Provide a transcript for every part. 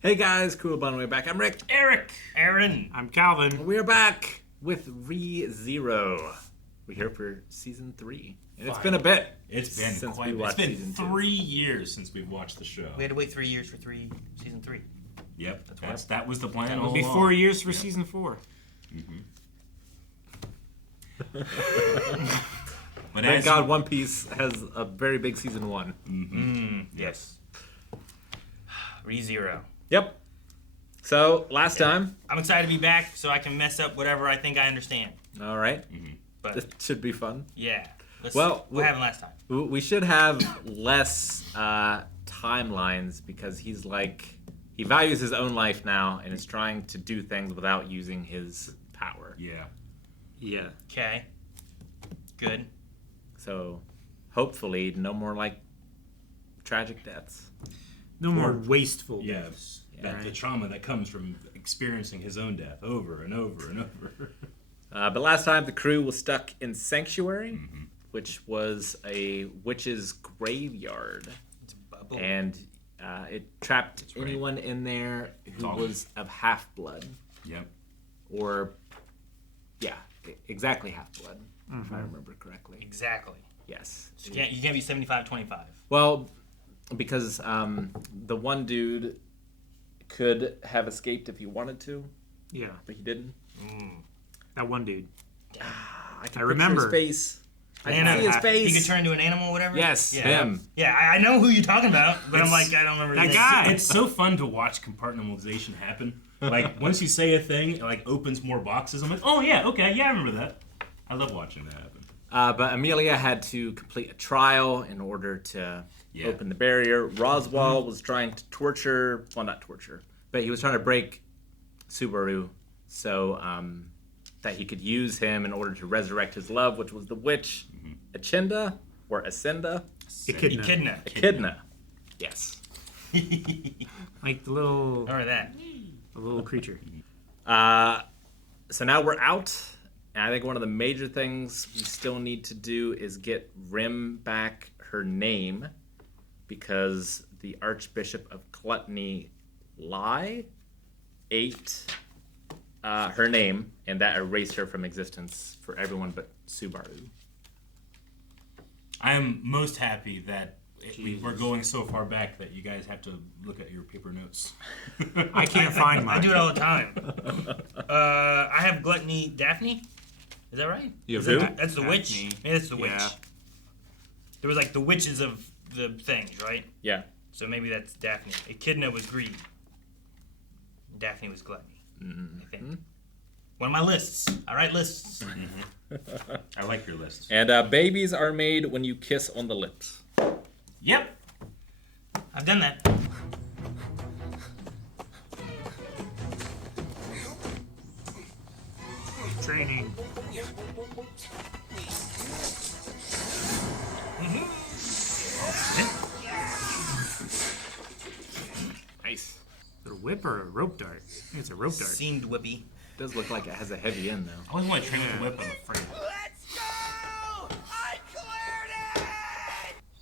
Hey guys, cool by the way back. I'm Rick. Eric. Aaron. I'm Calvin. We're back with rezero. We're here for season 3. And it's been a bit. It's been since quite. we It's watched been season 3 years since we've watched the show. We had to wait 3 years for season 3. Yep, that was the plan. It'll All be along. 4 years for season 4. But Thank as God One Piece has a very big season 1. Yes. rezero. Yep. So, last time. I'm excited to be back so I can mess up whatever I think I understand. Alright. But This should be fun. yeah. Well, what happened last time? We should have less timelines because he's he values his own life now and is trying to do things without using his power. Yeah. Okay. Good. So, hopefully, no more tragic deaths. No more wasteful. Yes, Yeah. the trauma that comes from experiencing his own death over and over and over. But last time, the crew was stuck in Sanctuary, which was a witch's graveyard. It's a bubble. And it trapped right. anyone in there who Dog. was of half-blood. Yep. Or, yeah, exactly half-blood, if I remember correctly. Exactly. Yes. So you can't be 75-25. Well, because the one dude could have escaped if he wanted to, Yeah. but he didn't. That one dude. I can I remember. picture his face. I And can see his he face. could turn into an animal or whatever? Yes, yeah. him. Yeah, I know who you're talking about, but I'm like, I don't remember That his name. guy. It's so fun to watch compartmentalization happen. Once you say a thing, it opens more boxes. I'm like, oh yeah, okay, yeah, I remember that. I love watching that happen. But Amelia had to complete a trial in order to open the barrier. Roswell was trying to torture, well, not torture, but he was trying to break Subaru so that he could use him in order to resurrect his love, which was the witch Echidna or Ascenda. Echidna. Echidna. Yes. Like the little Remember that. creature. So now we're out. And I think one of the major things we still need to do is get Rim back her name because the Archbishop of Gluttony ate her name, and that erased her from existence for everyone but Subaru. I am most happy that we're going so far back that you guys have to look at your paper notes. I can't find mine. I do it all the time. I have Gluttony Daphne. Is that right? You have Is who? That's the witch. Daphne. Yeah, that's the witch. Yeah. There was the witches of the things, right? Yeah. So maybe that's Daphne. Echidna was greed. Daphne was gluttony. I think. One of my lists. I write lists. I like your list. And babies are made when you kiss on the lips. Yep. I've done that. Training. Nice. A whip or a rope dart? I think it's a rope dart. Seemed whippy. Does look like it has a heavy end though. I always want to train with a whip, I'm afraid. Let's go! I cleared it!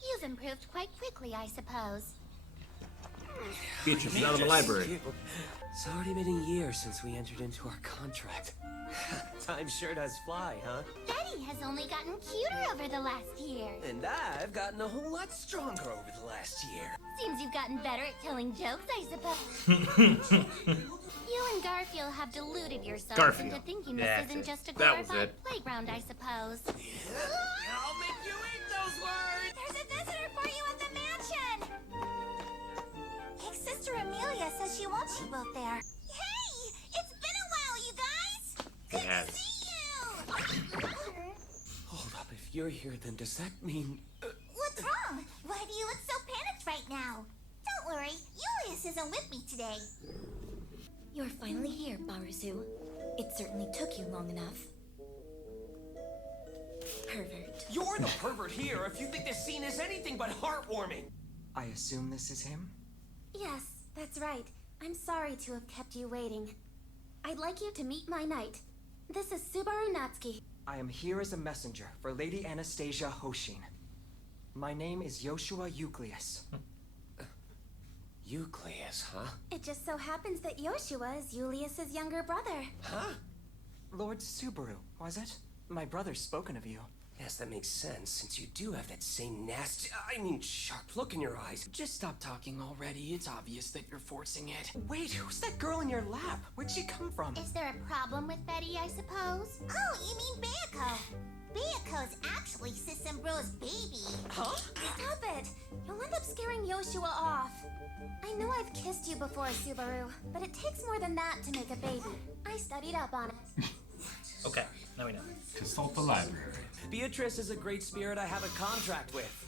You've improved quite quickly, I suppose. Beatrice is out of the library. It's already been a year since we entered into our contract. Time sure does fly, huh? Betty has only gotten cuter over the last year. And I've gotten a whole lot stronger over the last year. Seems you've gotten better at telling jokes, I suppose. You and Garfiel have deluded yourselves Garfiel. into thinking this That's isn't it. just a That was glorified it. playground, I suppose. I'll make you eat those words! There's a visitor for you at the mansion! Hey, Sister Amelia says she wants you both there. Hey! It's been a while, you guys! Good Yes. to see you! Hold up, if you're here, then does that mean... What's wrong? Why do you look so panicked right now? Don't worry, Julius isn't with me today. You're finally here, Baruzu. It certainly took you long enough. Pervert. You're the pervert here if you think this scene is anything but heartwarming! I assume this is him? Yes, that's right. I'm sorry to have kept you waiting. I'd like you to meet my knight. This is Subaru Natsuki. I am here as a messenger for Lady Anastasia Hoshin. My name is Joshua Euclius. Eucleus, huh? It just so happens that Yoshua is Julius's younger brother. Huh? Lord Subaru, was it? My brother's spoken of you. Yes, that makes sense, since you do have that same nasty, sharp look in your eyes. Just stop talking already. It's obvious that you're forcing it. Wait, who's that girl in your lap? Where'd she come from? Is there a problem with Betty, I suppose? Oh, you mean Bayako. Bayako's actually Sis and Bro's baby. Huh? Stop it! You'll end up scaring Yoshua off. I know I've kissed you before, Subaru, but it takes more than that to make a baby. I studied up on it. Okay, now we know. Consult the library. Beatrice is a great spirit I have a contract with.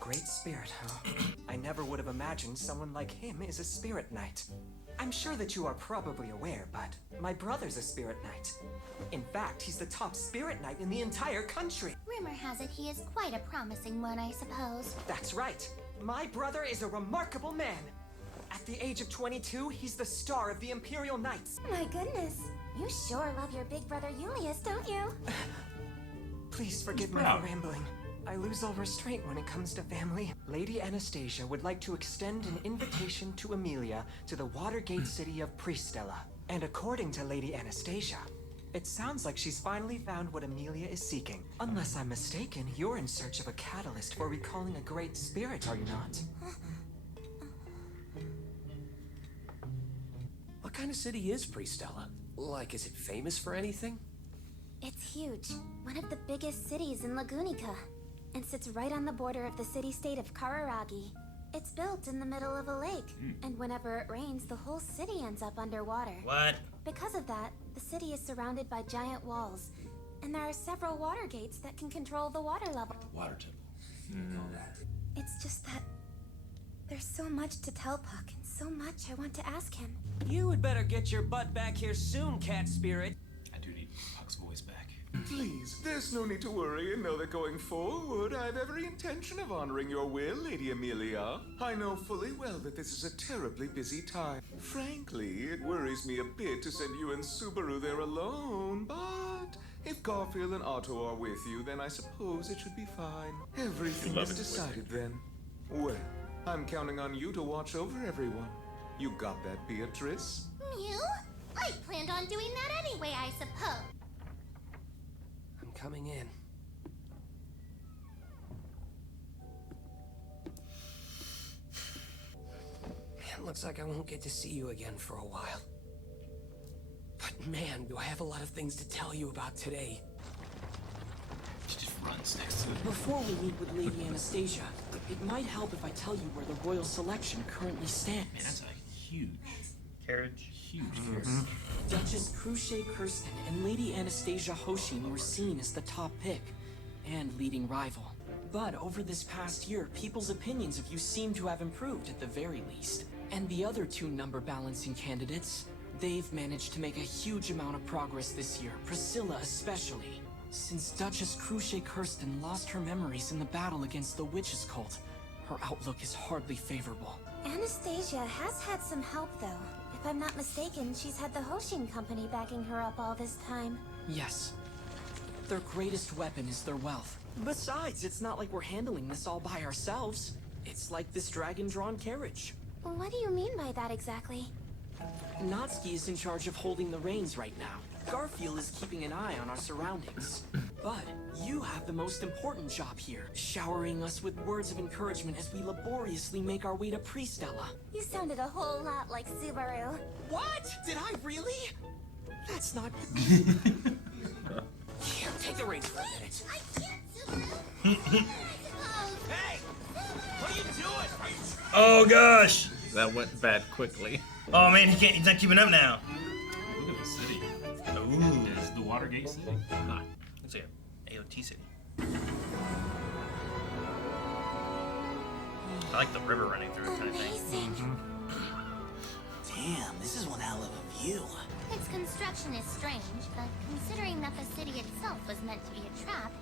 Great spirit, huh? I never would have imagined someone like him is a spirit knight. I'm sure that you are probably aware, but my brother's a spirit knight. In fact, he's the top spirit knight in the entire country. Rumor has it he is quite a promising one, I suppose. That's right. My brother is a remarkable man. At the age of 22, he's the star of the Imperial Knights. My goodness, you sure love your big brother Julius, don't you? Please forgive me for rambling. I lose all restraint when it comes to family. Lady Anastasia would like to extend an invitation to Amelia to the Watergate city of Priestella. And according to Lady Anastasia, it sounds like she's finally found what Amelia is seeking. Unless I'm mistaken, you're in search of a catalyst for recalling a great spirit, are you not? What kind of city is Priestella? Like, is it famous for anything? It's huge. One of the biggest cities in Lagunica. And sits right on the border of the city-state of Kararagi. It's built in the middle of a lake. And whenever it rains, the whole city ends up underwater. What? Because of that, the city is surrounded by giant walls. And there are several water gates that can control the water level. Water temple. It's just that there's so much to tell Puck and so much I want to ask him. You had better get your butt back here soon, cat spirit. I do need Puck's voice back. Please, there's no need to worry and know that going forward, I have every intention of honoring your will, Lady Amelia. I know fully well that this is a terribly busy time. Frankly, it worries me a bit to send you and Subaru there alone, but if Garfiel and Otto are with you, then I suppose it should be fine. Everything is decided then. Well, I'm counting on you to watch over everyone. You got that, Beatrice? Mew? I planned on doing that anyway, I suppose. I'm coming in. Man, looks like I won't get to see you again for a while. But man, do I have a lot of things to tell you about today. She just runs next to it. Before we meet with Lady Anastasia, it might help if I tell you where the royal selection currently stands. Man, that's a huge Carriage. carriage. Duchess Cruce Kirsten and Lady Anastasia Hoshin were seen as the top pick and leading rival. But over this past year, people's opinions of you seem to have improved at the very least. And the other two number balancing candidates, they've managed to make a huge amount of progress this year, Priscilla especially. Since Duchess Cruce Kirsten lost her memories in the battle against the witches cult, her outlook is hardly favorable. Anastasia has had some help, though. If I'm not mistaken, she's had the Hoshin company backing her up all this time. Yes. Their greatest weapon is their wealth. Besides, it's not like we're handling this all by ourselves. It's like this dragon-drawn carriage. What do you mean by that exactly? Natsuki is in charge of holding the reins right now. Garfiel is keeping an eye on our surroundings. But you have the most important job here, showering us with words of encouragement as we laboriously make our way to Priestella. You sounded a whole lot like Subaru. What? Did I really? That's not... Here, take the reins for a minute. I can't, Subaru. Hey! What are you doing? Are you Oh gosh! That went bad quickly. Oh man, he's not keeping up now. Look at the city. Ooh. There's the Watergate city. Let's see. AOT city. I like the river running through it kind of thing. Amazing. Damn, this is one hell of a view. Its construction is strange, but considering that the city itself was meant to be a trap,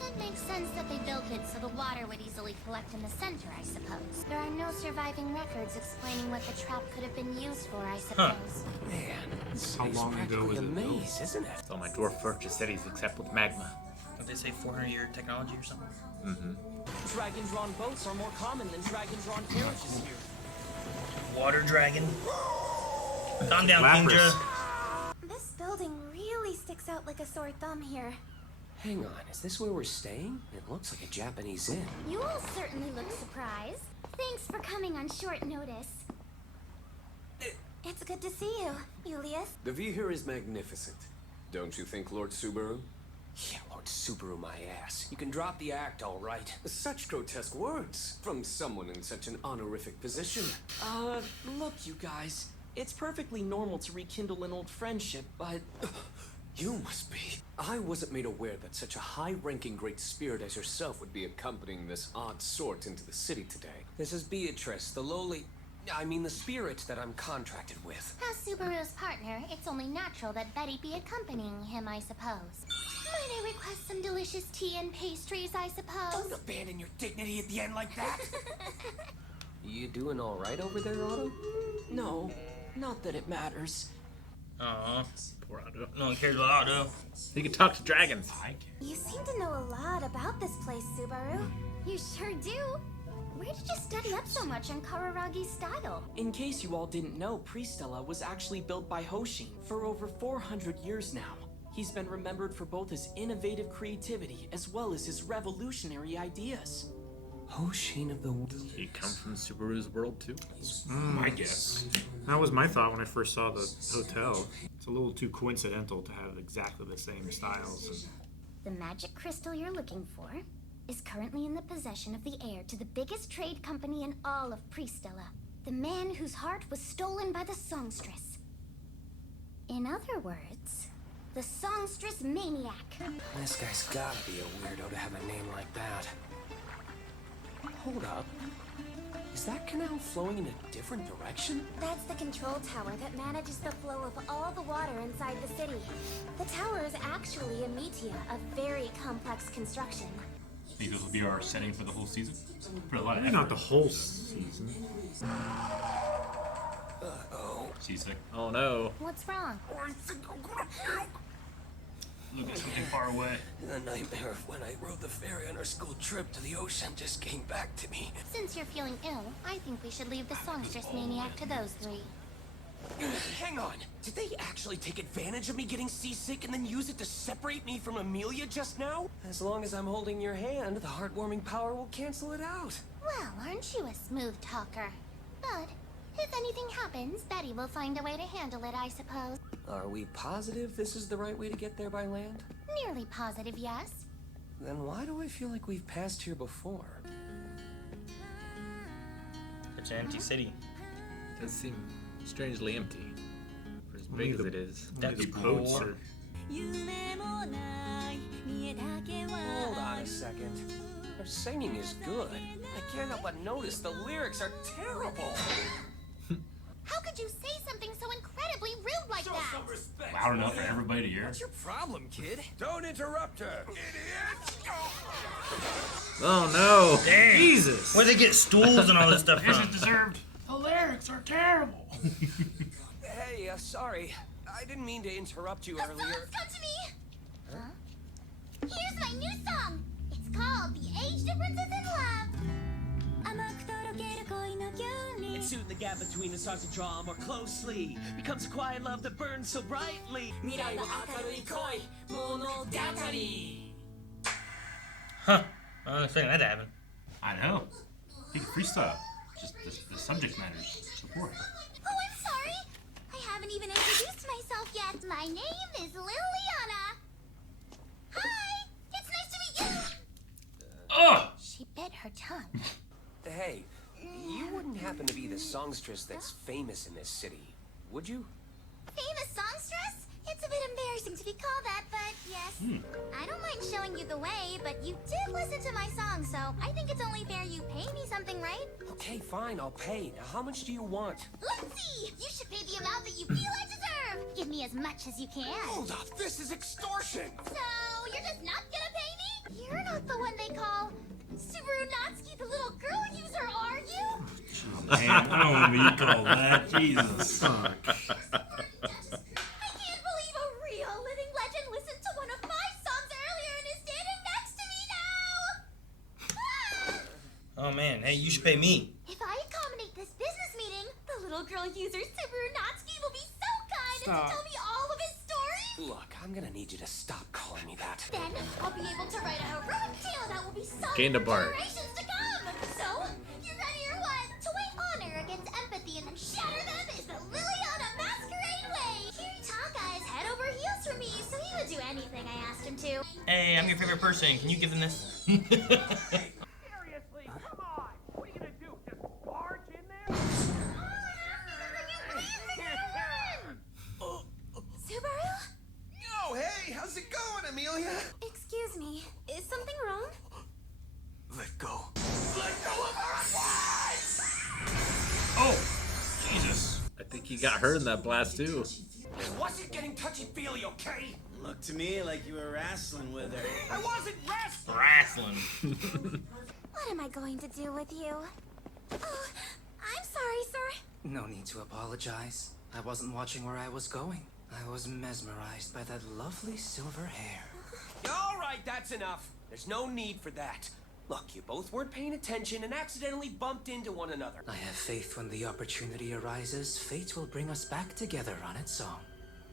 it makes sense that they built it so the water would easily collect in the center, I suppose. There are no surviving records explaining what the trap could have been used for, I suppose. Man, this How city's long ago practically was a it built? maze, isn't it? So my dwarf fortress cities except with magma. Don't they say 400-year technology or something? Dragon-drawn boats are more common than dragon-drawn carriages here. Water dragon. Calm down, Lapras. Kingdra. This building really sticks out like a sore thumb here. Hang on, is this where we're staying? It looks like a Japanese inn. You all certainly look surprised. Thanks for coming on short notice. It's good to see you, Julius. The view here is magnificent. Don't you think, Lord Subaru? Yeah, Lord Subaru my ass. You can drop the act, all right. Such grotesque words from someone in such an honorific position. Look, you guys. It's perfectly normal to rekindle an old friendship, but... You must be. I wasn't made aware that such a high-ranking great spirit as yourself would be accompanying this odd sort into the city today. This is Beatrice, the spirit that I'm contracted with. As Subaru's partner, it's only natural that Betty be accompanying him, I suppose. Might I request some delicious tea and pastries, I suppose? Don't abandon your dignity at the end like that! You doing all right over there, Otto? No, not that it matters. Aw. Poor Otto. No one cares about Otto. He can talk to dragons. You seem to know a lot about this place, Subaru. You sure do. Where did you study up so much on Kararagi's style? In case you all didn't know, Priestella was actually built by Hoshin for over 400 years now. He's been remembered for both his innovative creativity as well as his revolutionary ideas. Hoshin of the... He come from Subaru's world too. I guess. That was my thought when I first saw the hotel. It's a little too coincidental to have exactly the same styles. The magic crystal you're looking for is currently in the possession of the heir to the biggest trade company in all of Priestella. The man whose heart was stolen by the songstress. In other words, the songstress maniac. This guy's gotta be a weirdo to have a name like that. Hold up. Is that canal flowing in a different direction? That's the control tower that manages the flow of all the water inside the city. The tower is actually a meteor of very complex construction. Think this will be our setting for the whole season? Put a lot of Maybe effort not the whole season. Seasick. Oh no. What's wrong? Look at something far away. The nightmare of when I rode the ferry on our school trip to the ocean just came back to me. Since you're feeling ill, I think we should leave the songstress maniac to those three. Hang on. Did they actually take advantage of me getting seasick and then use it to separate me from Amelia just now? As long as I'm holding your hand, the heartwarming power will cancel it out. Well, aren't you a smooth talker? But if anything happens, Betty will find a way to handle it, I suppose. Are we positive this is the right way to get there by land? Nearly positive, yes. Then why do I feel like we've passed here before? It's an empty city. It does seem strangely empty. For as Only big as the- it is. That's The boats cool. are... Hold on a second. Their singing is good. I can't help but notice the lyrics are terrible. How could you say something so incredibly rude like that? Respect. Loud enough for everybody to hear. What's your problem, kid? Don't interrupt her. Idiot! Oh no. Dang. Jesus. Where'd they get stools and all this stuff This from? is deserved. The lyrics are terrible. Hey, sorry. I didn't mean to interrupt you The earlier. song's come to me! Huh? Here's my new song! It's called The Age Differences in Love! And soon the gap between the stars to draw more closely becomes a quiet love that burns so brightly. Huh. I don't expect that to happen. I know. Think freestyle. Just the subject matters so boring. Oh, I'm sorry! I haven't even introduced myself yet. My name is Liliana. Hi! It's nice to meet you! Ugh! She bit her tongue. Hey, you wouldn't happen to be the songstress that's famous in this city, would you? Famous songstress? It's a bit embarrassing to be called that, but yes. I don't mind showing you the way, but you did listen to my song, so I think it's only fair you pay me something, right? Okay, fine, I'll pay. Now, how much do you want? Let's see! You should pay the amount that you feel I deserve! Give me as much as you can. Hold up, this is extortion! So, you're just not gonna pay me? You're not the one they call Subaru Natsuki, the little girl user, are you? Man, I don't know what you call that. Jesus. I can't believe a real living legend listened to one of my songs earlier and is standing next to me now! Ah! Oh man, hey, you should pay me. If I accommodate this business meeting, the little Subaru Natsuki will be so kind as to tell me all of his stories. Look, I'm gonna need you to stop calling me that. Then I'll be able to write a heroic tale that will be sung Gained a for bar. generations to come. So, you ready or what? To weigh honor against empathy and then shatter them is the Liliana masquerade way. Kirita is head over heels for me, so he would do anything I asked him to. Hey, I'm your favorite person. Can you give them this? Seriously, come on. What are you gonna do? Just barge in there? Subaru? Oh, hey, how's it going, Amelia? Excuse me, is something wrong? Let go. Let go of her at once! Oh, Jesus. I think he got hurt in that blast too. I wasn't getting touchy-feely, okay? Looked to me like you were wrestling with her. I wasn't wrestling! Wrestling. What am I going to do with you? Oh, I'm sorry, sir. No need to apologize. I wasn't watching where I was going. I was mesmerized by that lovely silver hair. All right, that's enough. There's no need for that. Look, you both weren't paying attention and accidentally bumped into one another. I have faith when the opportunity arises, fate will bring us back together on its own.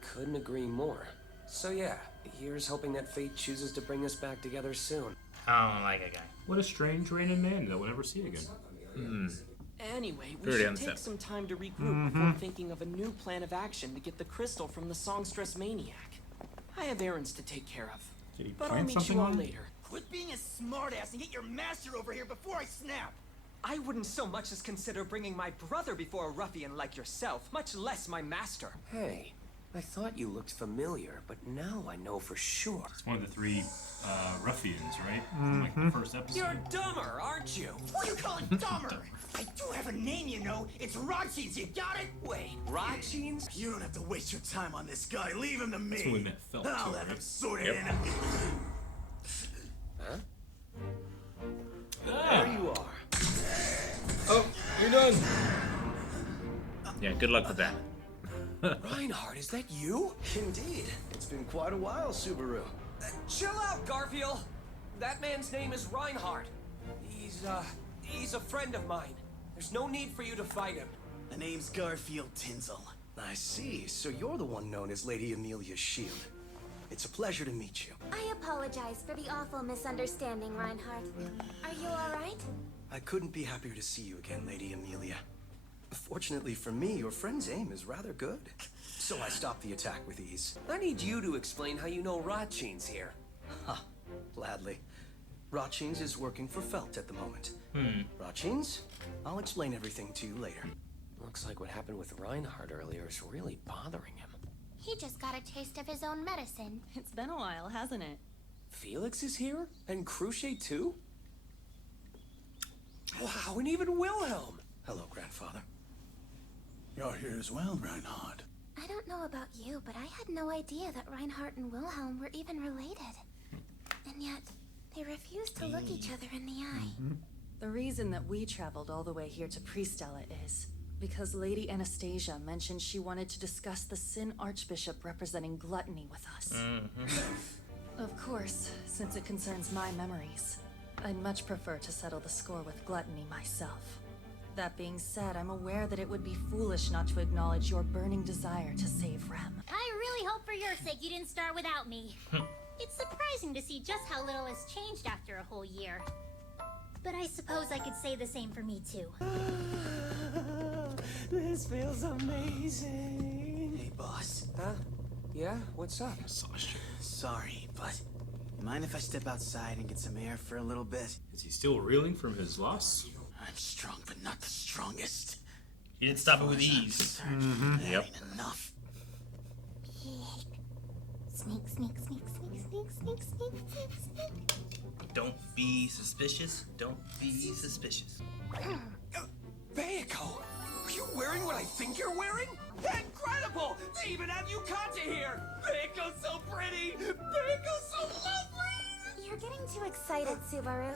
Couldn't agree more. So yeah, here's hoping that fate chooses to bring us back together soon. I don't like a guy. What a strange random man that we'll never see again. Anyway, we Pretty should understand. take some time to regroup before thinking of a new plan of action to get the crystal from the songstress maniac. I have errands to take care of. Did he But I'll plant meet something you all on him? later. Quit being a smartass and get your master over here before I snap. I wouldn't so much as consider bringing my brother before a ruffian like yourself, much less my master. Hey, I thought you looked familiar, but now I know for sure. It's one of the three ruffians, right? From like the first episode. You're dumber, aren't you? What are you calling dumber? I do have a name, you know. It's Rodcheese, you got it? Wait, Rodcheese? You don't have to waste your time on this guy. Leave him to me. That's when we met Felt, I'll too, have right? him sorted Yep. in. Huh? Ah. There you are. Oh, you're done. Yeah, good luck with that. Reinhardt, is that you? Indeed. It's been quite a while, Subaru. Chill out, Garfiel. That man's name is Reinhardt. He's a friend of mine. There's no need for you to fight him. The name's Garfiel Tinsel. I see. So you're the one known as Lady Amelia's shield. It's a pleasure to meet you. I apologize for the awful misunderstanding, Reinhardt. Are you alright? I couldn't be happier to see you again, Lady Amelia. Fortunately for me, your friend's aim is rather good. So I stopped the attack with ease. I need you to explain how you know Rodchene's here. Ha, gladly. Rodchenes is working for Felt at the moment. Rodchenes, I'll explain everything to you later. Looks like what happened with Reinhardt earlier is really bothering him. He just got a taste of his own medicine. It's been a while, hasn't it? Felix is here? And Cruchet too? Wow, and even Wilhelm! Hello, Grandfather. You're here as well, Reinhardt. I don't know about you, but I had no idea that Reinhardt and Wilhelm were even related. And yet, they refused to look each other in the eye. The reason that we traveled all the way here to Priestella is because Lady Anastasia mentioned she wanted to discuss the Sin Archbishop representing gluttony with us. Of course, since it concerns my memories, I'd much prefer to settle the score with gluttony myself. That being said, I'm aware that it would be foolish not to acknowledge your burning desire to save Rem. I really hope for your sake you didn't start without me. It's surprising to see just how little has changed after a whole year. But I suppose I could say the same for me too. This feels amazing. Hey, boss. Huh? Yeah? What's up? Sorry, but mind if I step outside and get some air for a little bit? Is he still reeling from his loss? I'm strong, but not the strongest. He didn't stop it with ease. That Yep. ain't enough. Sneak, sneak, sneak, sneak, sneak, sneak, sneak, sneak, sneak. Don't be suspicious. Don't be suspicious. Bayako! Are you wearing what I think you're wearing? Incredible! They even have Yukata here! Bayako's so pretty! Bayako's so lovely! You're getting too excited, Subaru.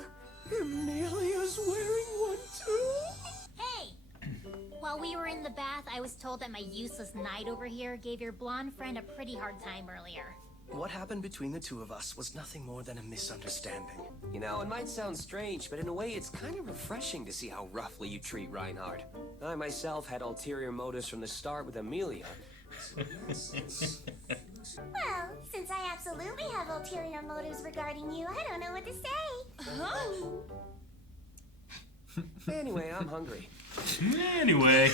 Amelia's wearing one too? Hey! While we were in the bath, I was told that my useless knight over here gave your blonde friend a pretty hard time earlier. What happened between the two of us was nothing more than a misunderstanding. You know, it might sound strange, but in a way it's kind of refreshing to see how roughly you treat Reinhard. I myself had ulterior motives from the start with Amelia. Well, since I absolutely have ulterior motives regarding you, I don't know what to say. Anyway, I'm hungry. Anyway.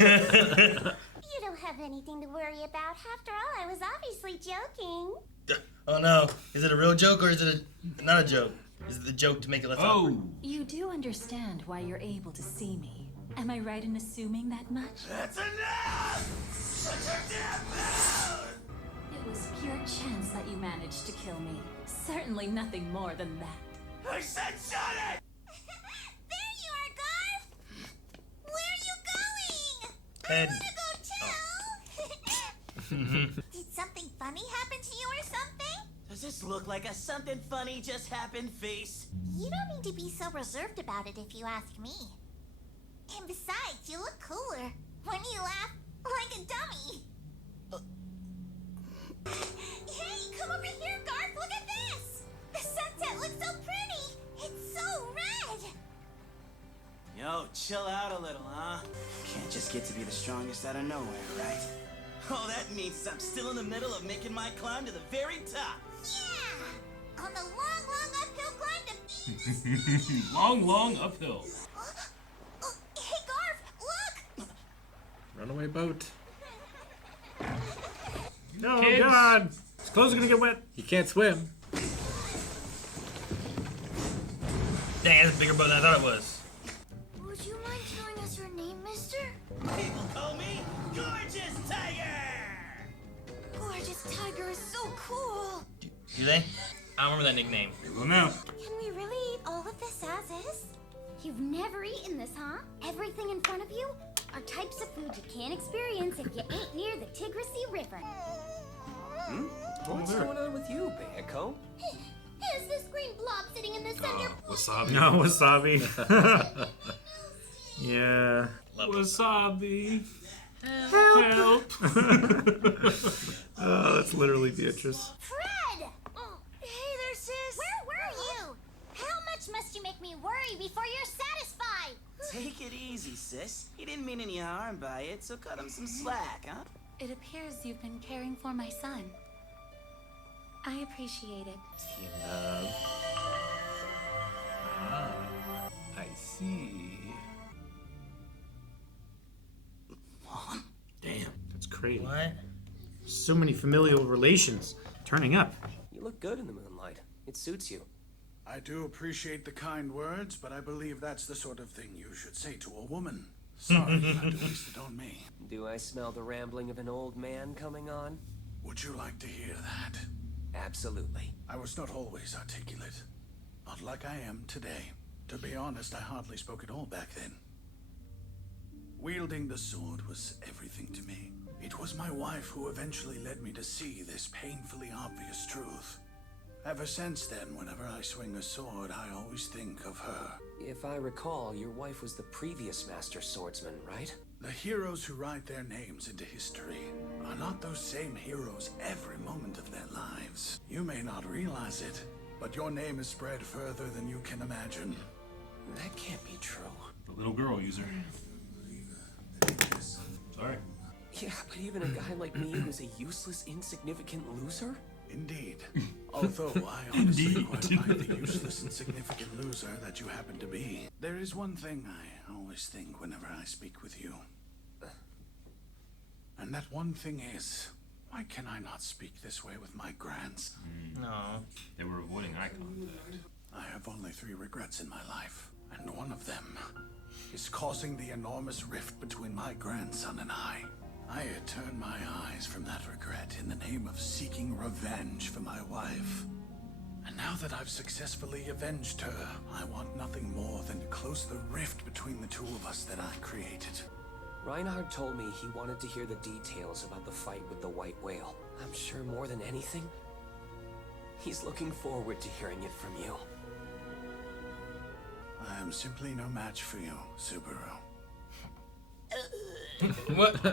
You don't have anything to worry about. After all, I was obviously joking. Oh no. Is it a real joke or is it not a joke? Is it the joke to make it less awkward? You do understand why you're able to see me. Am I right in assuming that much? That's enough! Shut your damn mouth! It was pure chance that you managed to kill me. Certainly nothing more than that. I said shut it! There you are, Garf! Where are you going? Head. I wanna go too! Did something funny happen to you or something? Does this look like a something funny just happened face? You don't need to be so reserved about it if you ask me. And besides, you look cooler when you laugh like a dummy. Hey, come over here, Garf! Look at this! The sunset looks so pretty! It's so red! Yo, chill out a little, huh? Can't just get to be the strongest out of nowhere, right? Oh, that means I'm still in the middle of making my climb to the very top. Yeah! On the long, long uphill climb to long uphill. Hey, Garf, look! Runaway boat. No, Kids. God! His clothes are gonna get wet. He can't swim. Dang, that's a bigger boat than I thought it was. Would you mind telling us your name, mister? People call me Gorgeous Tiger! Gorgeous Tiger is so cool! Do they? I don't remember that nickname. Well, no. Can we really eat all of this as is? You've never eaten this, huh? Everything in front of you are types of food you can't experience if you ain't near the Tigressy River. What's going on with you, Bayako? Is this green blob sitting in the center? Wasabi. No, wasabi. Yeah. Wasabi. Help! Oh, that's literally Beatrice. Fred! Oh, hey there, sis. Where were you? How much must you make me worry before you're satisfied? Take it easy, sis. He didn't mean any harm by it, so cut him some slack, huh? It appears you've been caring for my son. I appreciate it. Team love. Ah, I see. Damn, that's crazy. What? So many familial relations turning up. You look good in the moonlight. It suits you. I do appreciate the kind words, but I believe that's the sort of thing you should say to a woman. Sorry, you had to waste it on me. Do I smell the rambling of an old man coming on? Would you like to hear that? Absolutely. I was not always articulate. Not like I am today. To be honest, I hardly spoke at all back then. Wielding the sword was everything to me. It was my wife who eventually led me to see this painfully obvious truth. Ever since then, whenever I swing a sword, I always think of her. If I recall, your wife was the previous master swordsman, right? The heroes who write their names into history are not those same heroes every moment of their lives. You may not realize it, but your name is spread further than you can imagine. That can't be true. The little girl user. Sorry. Yeah, but even a guy like me who's a useless, insignificant loser? Indeed. Although I honestly quite like the useless, insignificant loser that you happen to be. There is one thing I always think whenever I speak with you. And that one thing is, why can I not speak this way with my grands? No. They were avoiding eye contact. I have only 3 regrets in my life, and one of them is causing the enormous rift between my grandson and I. I had turned my eyes from that regret in the name of seeking revenge for my wife. And now that I've successfully avenged her, I want nothing more than to close the rift between the two of us that I created. Reinhard told me he wanted to hear the details about the fight with the white whale. I'm sure more than anything, he's looking forward to hearing it from you. I am simply no match for you, Subaru. What?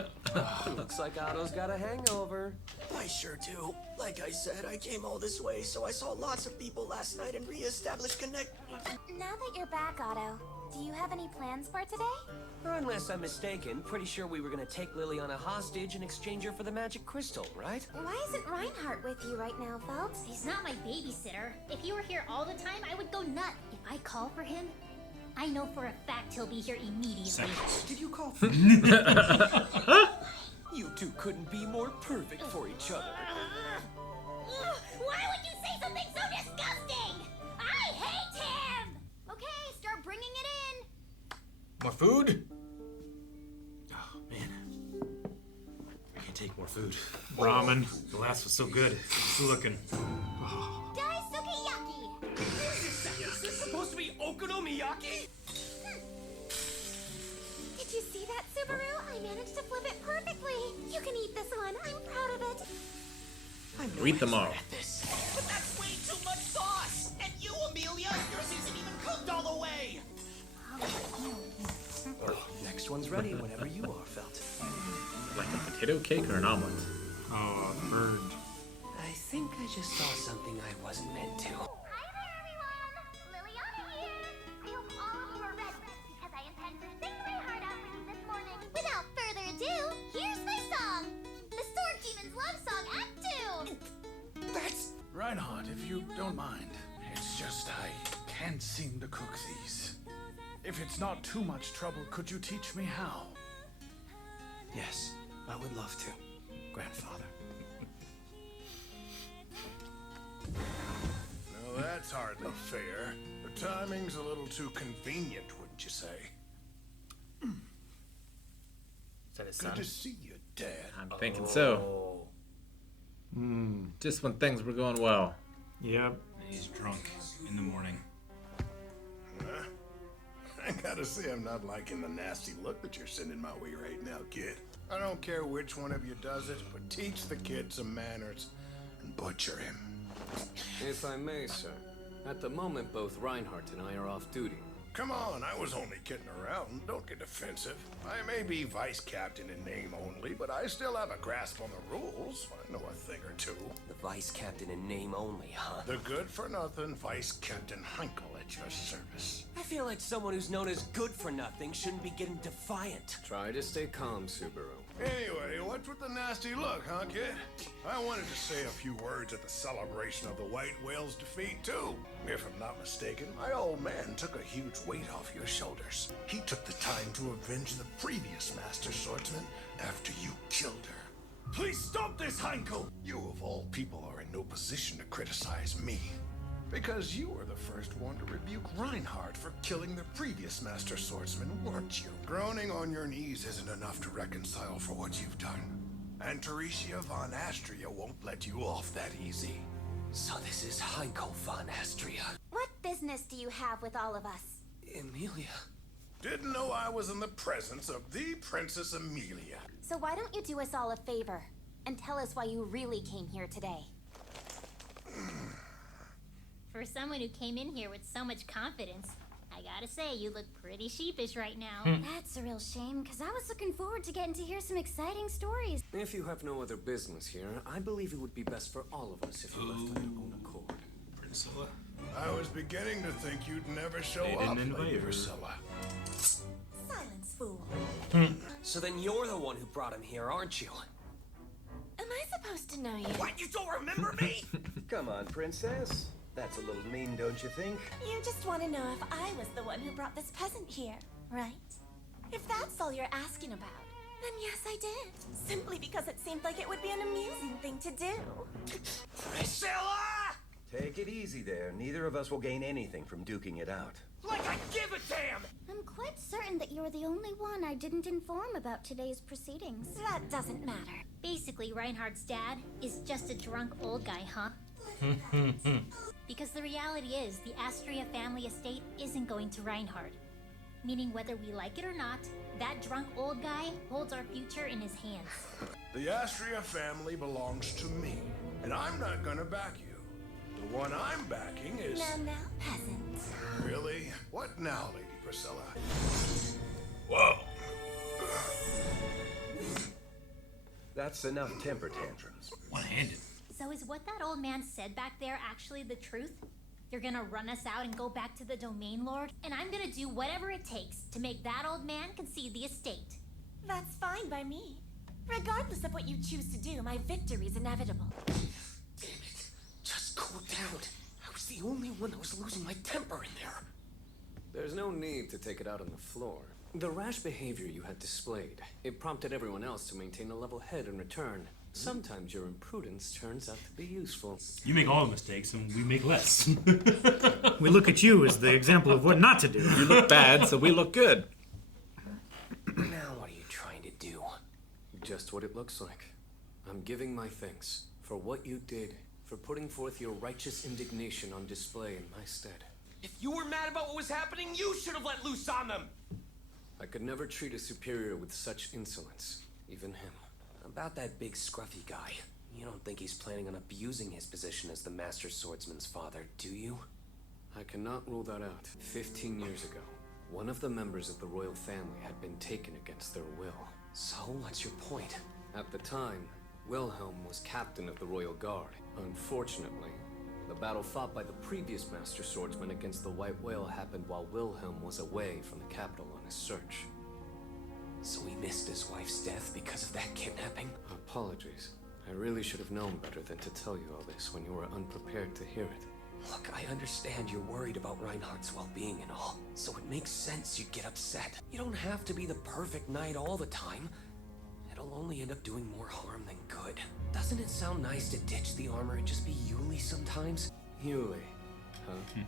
Looks like like Otto's got a hangover. I sure do. Like I said, I came all this way, so I saw lots of people last night and re-established connect. Now that you're back, Otto, do you have any plans for today? Unless I'm mistaken, pretty sure we were gonna take Liliana hostage and exchange her for the magic crystal, right? Why isn't Reinhardt with you right now, Phelps? He's not my babysitter. If he were here all the time, I would go nuts. If I call for him, I know for a fact he'll be here immediately. Did you call? You two couldn't be more perfect for each other. Why would you say something so disgusting? I hate him! Okay, start bringing it in. More food? Oh, man. I can take more food. Ramen. The last was so good. It's looking. Daisukiyaki! Is this supposed to be okonomiyaki? Did you see that, Subaru? I managed to flip it perfectly. You can eat this one. I'm proud of it. Eat them all. But that's way too much sauce! And you, Amelia, yours isn't even cooked all the way! Next one's ready whenever you are, Felt. Like a potato cake or an omelet? Oh, burned. I think I just saw something I wasn't meant to. Hi there, everyone! Liliana here! I hope all of you are ready, because I intend to sing my heart out for you this morning. Without further ado, here's my song! The Sword Demon's Love Song Act 2! That's... Reinhardt, if you don't mind. It's just I can't seem to cook these. If it's not too much trouble, could you teach me how? Yes, I would love to, Grandfather. No, that's hardly fair. The timing's a little too convenient, wouldn't you say? Is that his son? Good to see you, Dad. I'm thinking so. Just when things were going well. Yep. And he's drunk in the morning. I gotta say, I'm not liking the nasty look that you're sending my way right now, kid. I don't care which one of you does it, but teach the kid some manners and butcher him. If I may, sir. At the moment, both Reinhardt and I are off duty. Come on, I was only kidding around. Don't get defensive. I may be vice captain in name only, but I still have a grasp on the rules. I know a thing or two. The vice captain in name only, huh? The good-for-nothing Vice Captain Heinkel at your service. I feel like someone who's known as good for nothing shouldn't be getting defiant. Try to stay calm, Subaru. Anyway, what's with the nasty look, huh, kid? I wanted to say a few words at the celebration of the White Whale's defeat, too. If I'm not mistaken, my old man took a huge weight off your shoulders. He took the time to avenge the previous Master Swordsman after you killed her. Please stop this, Heinkel! You, of all people, are in no position to criticize me. Because you were the first one to rebuke Reinhardt for killing the previous Master Swordsman, weren't you? Groaning on your knees isn't enough to reconcile for what you've done. And Teresia von Astrea won't let you off that easy. So this is Heinkel von Astrea. What business do you have with all of us? Emilia. Didn't know I was in the presence of the Princess Amelia. So why don't you do us all a favor and tell us why you really came here today? For someone who came in here with so much confidence, I gotta say, you look pretty sheepish right now. That's a real shame, because I was looking forward to getting to hear some exciting stories. If you have no other business here, I believe it would be best for all of us if you left on your own accord. Priscilla? I was beginning to think you'd never show They up, didn't invite Lady her. Priscilla. Silence, fool. So then you're the one who brought him here, aren't you? Am I supposed to know you? What, you don't remember me? Come on, princess. That's a little mean, don't you think? You just want to know if I was the one who brought this peasant here, right? If that's all you're asking about, then yes, I did. Simply because it seemed like it would be an amusing thing to do. Priscilla! Take it easy there. Neither of us will gain anything from duking it out. Like I give a damn! I'm quite certain that you're the only one I didn't inform about today's proceedings. That doesn't matter. Basically, Reinhardt's dad is just a drunk old guy, huh? Because the reality is, the Astrea family estate isn't going to Reinhardt. Meaning whether we like it or not, that drunk old guy holds our future in his hands. The Astrea family belongs to me, and I'm not gonna back you. The one I'm backing is... Now, peasant. Really? What now, Lady Priscilla? Whoa! That's enough temper tantrums. One-handed. So is what that old man said back there actually the truth? You're gonna run us out and go back to the Domain Lord, and I'm gonna do whatever it takes to make that old man concede the estate. That's fine by me. Regardless of what you choose to do, my victory's inevitable. Damn it. Just cool down. I was the only one that was losing my temper in there. There's no need to take it out on the floor. The rash behavior you had displayed, it prompted everyone else to maintain a level head in return. Sometimes your imprudence turns out to be useful. You make all the mistakes and we make less. We look at you as the example of what not to do. You look bad, so we look good. Now what are you trying to do? Just what it looks like. I'm giving my thanks for what you did, for putting forth your righteous indignation on display in my stead. If you were mad about what was happening, you should have let loose on them! I could never treat a superior with such insolence, even him. About that big scruffy guy, you don't think he's planning on abusing his position as the Master Swordsman's father, do you? I cannot rule that out. 15 years ago, one of the members of the royal family had been taken against their will. So, what's your point? At the time, Wilhelm was captain of the Royal Guard. Unfortunately, the battle fought by the previous Master Swordsman against the White Whale happened while Wilhelm was away from the capital on his search. So he missed his wife's death because of that kidnapping? Apologies. I really should have known better than to tell you all this when you were unprepared to hear it. Look, I understand you're worried about Reinhardt's well-being and all, so it makes sense you'd get upset. You don't have to be the perfect knight all the time. It'll only end up doing more harm than good. Doesn't it sound nice to ditch the armor and just be Yuli sometimes? Yuli, huh?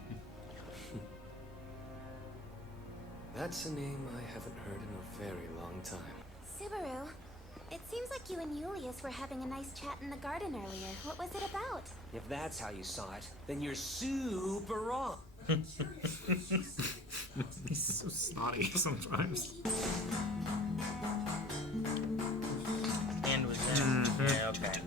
That's a name I haven't heard in a very long time. Subaru, it seems like you and Julius were having a nice chat in the garden earlier. What was it about? If that's how you saw it, then you're super wrong. He's so snotty sometimes. And was that? Yeah, okay.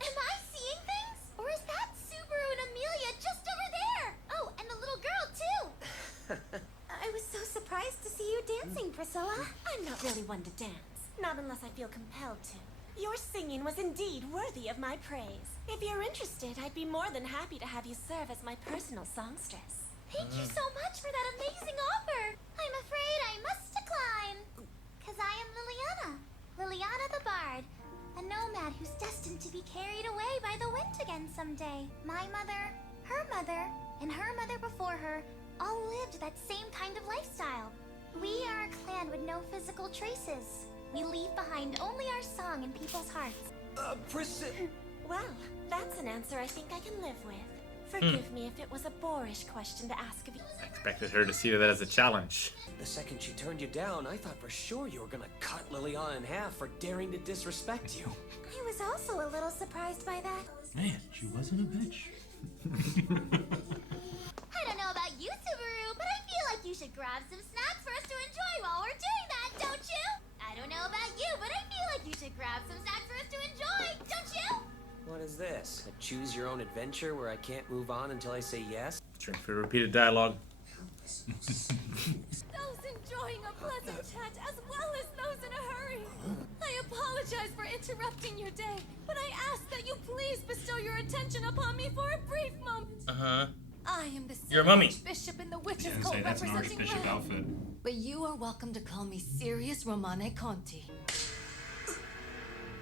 Am I seeing things? Or is that Subaru and Amelia just over there? Oh, and the little girl too. I was so surprised to see you dancing, Priscilla. I'm not really one to dance, not unless I feel compelled to. Your singing was indeed worthy of my praise. If you're interested, I'd be more than happy to have you serve as my personal songstress. Thank you so much for that amazing offer. I'm afraid I must decline. Because I am Liliana the Bard, a nomad who's destined to be carried away by the wind again someday. My mother, and her mother before her all lived that same kind of lifestyle. We are a clan with no physical traces. We leave behind only our song in people's hearts. Priscilla. Well, that's an answer I think I can live with. Forgive me if it was a boorish question to ask of you. I expected her to see that as a challenge. The second she turned you down, I thought for sure you were gonna cut Liliana in half for daring to disrespect you. I was also a little surprised by that. Man, she wasn't a bitch. I don't know about you, Subaru, but I feel like you should grab some snacks for us to enjoy while we're doing that, don't you? I don't know about you, but I feel like you should grab some snacks for us to enjoy, don't you? What is this? A choose-your-own-adventure where I can't move on until I say yes? Drink for repeated dialogue. Those enjoying a pleasant chat as well as those in a hurry. I apologize for interrupting your day, but I ask that you please bestow your attention upon me for a brief moment. Uh-huh. I am the You're a mummy. Archbishop in the Witches' Didn't Cult say that's an representing Archbishop Rome. outfit. But you are welcome to call me Serious Romanee-conti.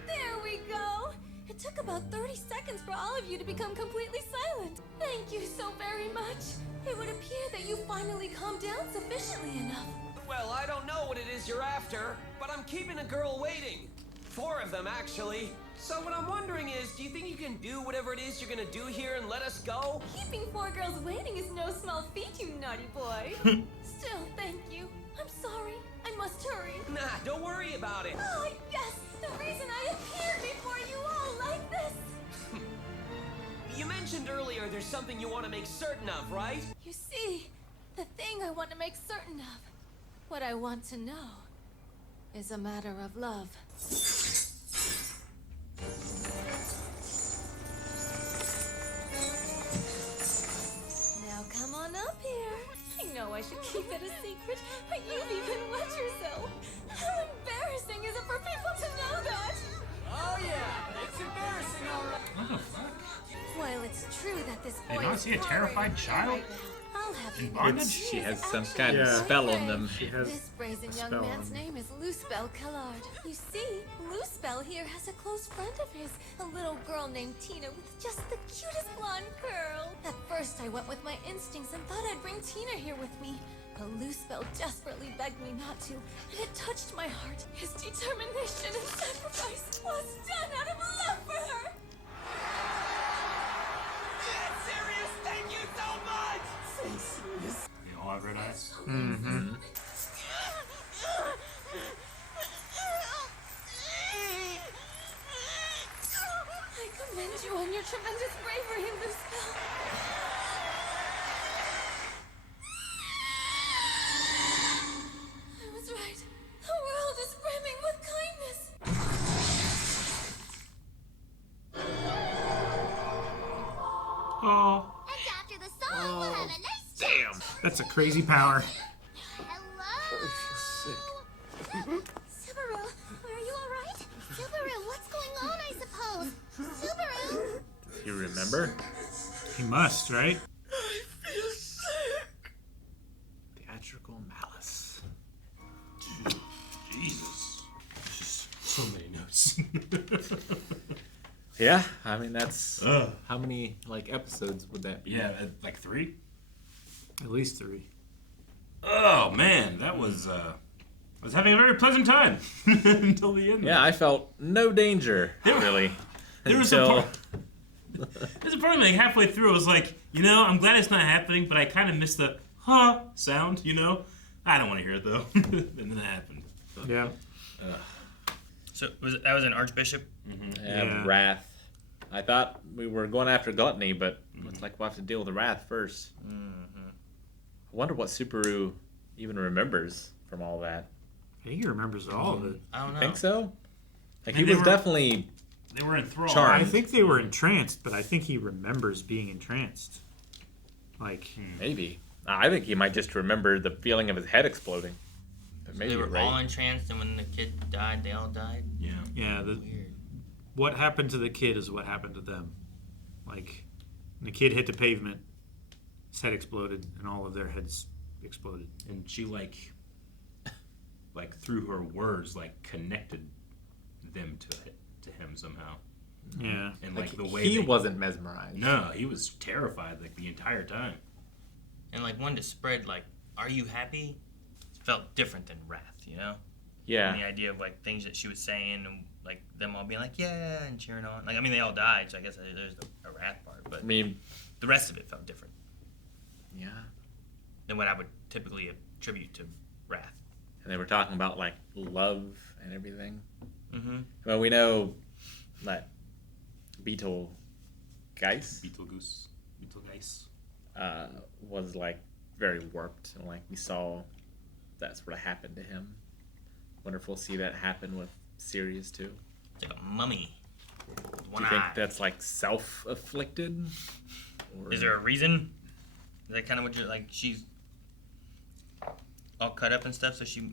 There we go. It took about 30 seconds for all of you to become completely silent. Thank you so very much. It would appear that you finally calmed down sufficiently enough. Well, I don't know what it is you're after, but I'm keeping a girl waiting. 4 of them, actually. So what I'm wondering is, do you think you can do whatever it is you're gonna do here and let us go? Keeping 4 girls waiting is no small feat, you naughty boy. Still, thank you. I'm sorry. I must hurry. Nah, don't worry about it. Oh, yes! The reason I appeared before you all like this! You mentioned earlier there's something you want to make certain of, right? You see, the thing I want to make certain of, what I want to know, is a matter of love. Now come on up here. know I should keep it a secret, but you've even wet yourself. How embarrassing is it for people to know that? Oh yeah, it's embarrassing, alright. What the fuck? While it's true that this boy Did not is see a terrified child? I'll have In you bondage? She has some kind of spell on them. This brazen young man's name is Lucebel Kellard. You see, Lucebel here has a close friend of his, a little girl named Tina with just the cutest blonde curl. At first, I went with my instincts and thought I'd bring Tina here with me. But Lucebel desperately begged me not to, and it touched my heart. His determination and sacrifice was done out of love for her. Serious, thank you so much! They all have red eyes? Mm-hmm. I commend you on your tremendous bravery, Lucebel. I was right. The world is brimming with kindness. Oh, And after the song, we'll have a nice damn. That's a crazy power. Subaru, are you alright? Subaru, what's going on, I suppose? Subaru! You remember? He must, right? Theatrical Malice. Jesus. Just so many notes. Yeah, I mean that's how many like episodes would that be? Yeah, like 3? At least 3. Oh man, that was I was having a very pleasant time until the end. Yeah, I felt no danger really. There was a part. There's a part of me like halfway through. I was like, I'm glad it's not happening, but I kind of missed the "huh" sound. I don't want to hear it though. And then it happened. So, Yeah. So that was an Archbishop? Mm-hmm. Yeah, Wrath. I thought we were going after Gluttony, but looks like we'll have to deal with the Wrath first. Mm-hmm. I wonder what Subaru even remembers from all that. He remembers all of it. I don't know. Think so? Like And he they was were- definitely They were enthralled. charmed. I think they were entranced, but I think he remembers being entranced. Like Maybe. I think he might just remember the feeling of his head exploding. But maybe They were you're right. all entranced, and when the kid died, they all died? Yeah. Yeah, what happened to the kid is what happened to them. Like, when the kid hit the pavement, his head exploded, and all of their heads exploded. And she like through her words connected them to him somehow. Yeah. And Like, the way he they- wasn't mesmerized. No, he was terrified the entire time. And one to spread "Are you happy?" felt different than Wrath, Yeah. And the idea of things that she was saying and them all being yeah and cheering on. They all died, so I guess there's a Wrath part, but I mean, the rest of it felt different yeah. than what I would typically attribute to Wrath. And they were talking about love and everything. Mm-hmm. Well, we know that Beetlegeist was very warped, and we saw that sort of happen to him. Wonder if we'll see that happen with Sirius too. It's like a mummy with Do one you think eye. that's self-afflicted? Or... Is there a reason? Is that kind of what you're she's all cut up and stuff, so she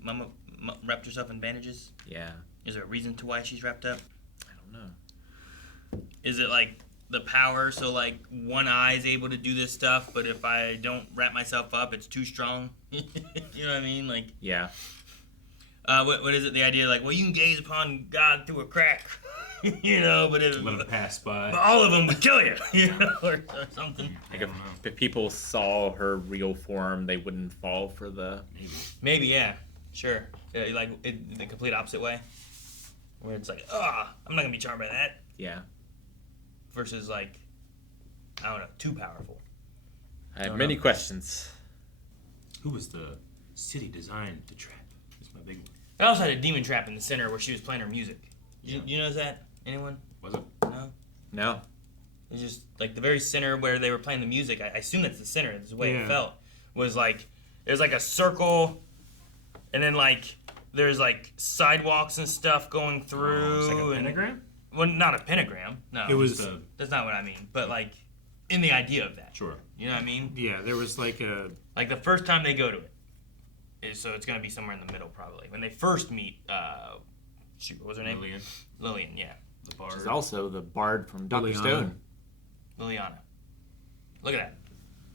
wrapped herself in bandages? Yeah. Is there a reason to why she's wrapped up? I don't know. Is it the power, so one eye is able to do this stuff, but if I don't wrap myself up, it's too strong? You know what I mean? Yeah. What is it? The idea well, you can gaze upon God through a crack, but if Let him pass by. but all of them would kill you, or something. If people saw her real form, they wouldn't fall for the... Maybe, yeah, sure. The complete opposite way, where it's I'm not gonna be charmed by that. Yeah. Versus I don't know, too powerful. I have many questions. Who was the city designed to trap? That's my big one. I also had a demon trap in the center where she was playing her music. You notice that? Anyone? Was it? No? No. It's just the very center where they were playing the music. I assume that's the center. That's the way Yeah. it felt. Was it was a circle, and then there's sidewalks and stuff going through. It's like a and- pentagram? Well, not a pentagram. No. It was- That's not what I mean. But in the idea of that. Sure. You know what I mean? Yeah, there was a Like, the first time they go to it, so it's going to be somewhere in the middle, probably. When they first meet, shoot, what was her name? Lillian, yeah. The bard. She's also the bard from Dr. Liliana. Stone. Liliana. Look at that.